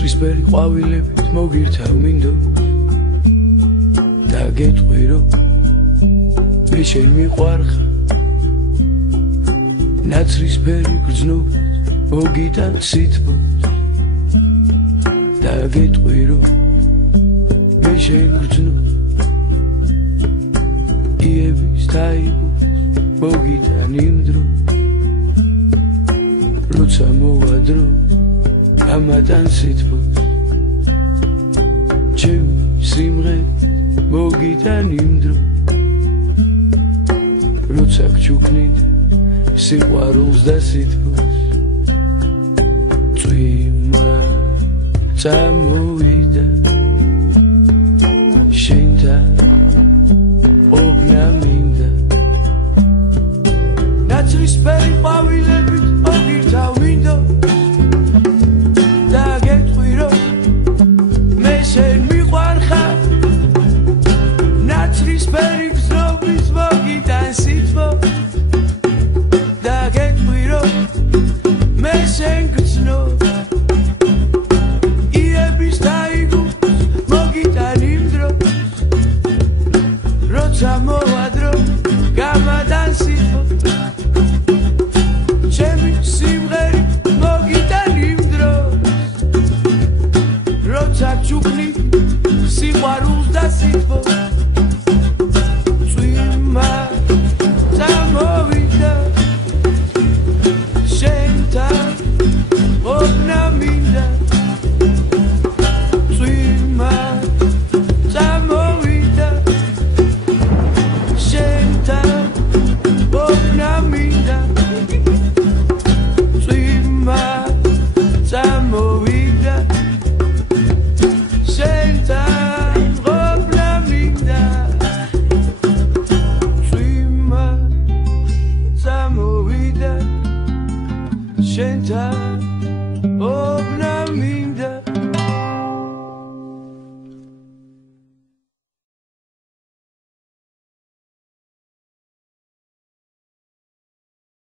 ნაცრისფერი ყვავილებით მოგირთავ მინდო და გეტყვი რომ მე შენ მიყვარხარ ნაცრისფერი გრძნობით მოგიტან სითბოს და გეტყვი რომ მე შენ გრძნობ იების თაიგულს მოგიტან იმ დროს როცა მოვადრო ამატან სითბოს ჩემი სიმღერით მოგიტან იმ დროს როცა გჩუქნით სიყვარულს და სითბოს წვიმა წამოვიდა